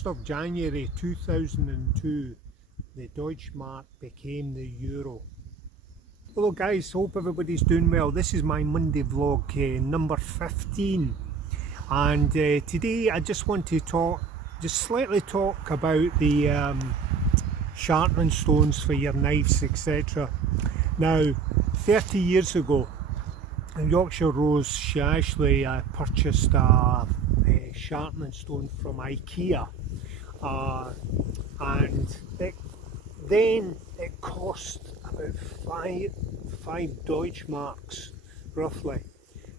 1st of January 2002, the Deutschmark became the euro. Hello guys, hope everybody's doing well. This is my Monday vlog number 15, and today I just want to slightly talk about the sharpening stones for your knives, etc. Now, 30 years ago, Yorkshire Rose, she actually purchased a sharpening stone from ikea, and then it cost about five Deutschmarks roughly.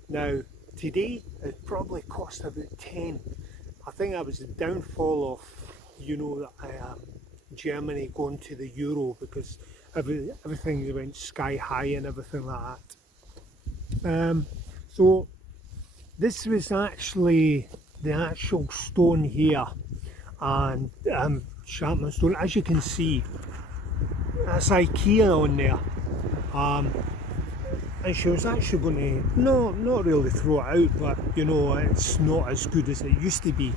Now today it probably cost about 10. I think that was the downfall of Germany going to the euro, because everything went sky high and everything like that. So this was actually the actual stone here, and sharpening stone, as you can see, that's ikea on there. And she was actually going to not really throw it out, but it's not as good as it used to be.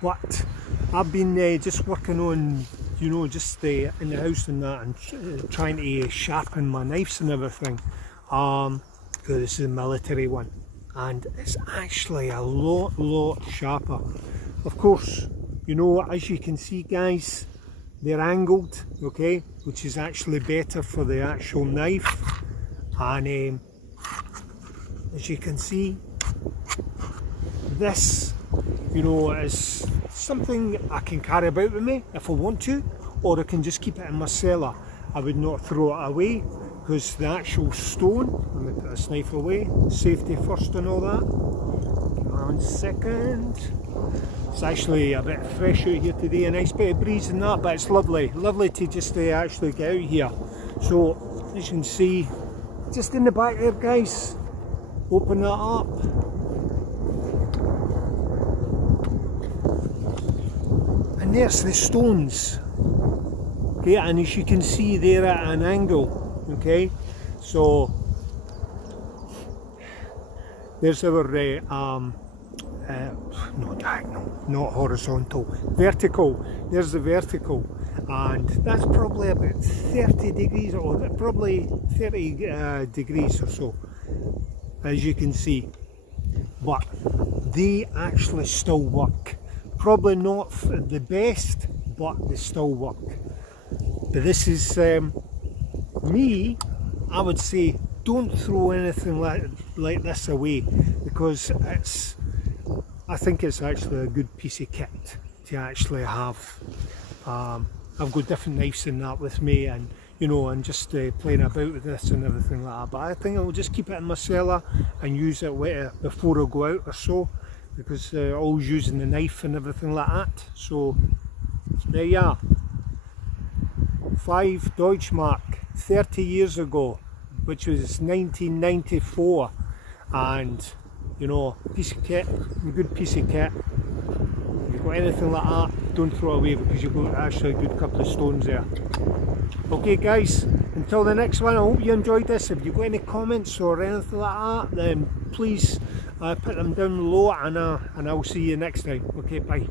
But I've been just working on just in the house and that, and trying to sharpen my knives and everything. This is a military one, and it's actually a lot sharper. Of course, as you can see guys, they're angled, okay, which is actually better for the actual knife. And as you can see, this is something I can carry about with me if I want to, or I can just keep it in my cellar. I would not throw it away, because the actual stone, let me put this knife away, safety first and all that. Give me 1 second. It's actually a bit fresh out here today, a nice bit of breeze and that, but it's lovely to just actually get out here. So as you can see, just in the back there guys, open that up, and there's the stones, okay, and as you can see they're at an angle, okay, so there's our not diagonal, not horizontal, vertical. There's the vertical, and that's probably about 30 degrees, or probably 30 degrees or so, as you can see. But they actually still work. Probably not the best, but they still work. But this is me. I would say don't throw anything like this away, because I think it's actually a good piece of kit to actually have. I've got different knives in that with me, and and just playing about with this and everything like that. But I think I'll just keep it in my cellar and use it before I go out or so, because always using the knife and everything like that. So there you are, 5 Deutschmark 30 years ago, which was 1994, and piece of kit, a good piece of kit. If you've got anything like that, don't throw it away, because you've got actually a good couple of stones there. Okay guys, until the next one, I hope you enjoyed this. If you've got any comments or anything like that, then please put them down below, and I'll see you next time. Okay, bye.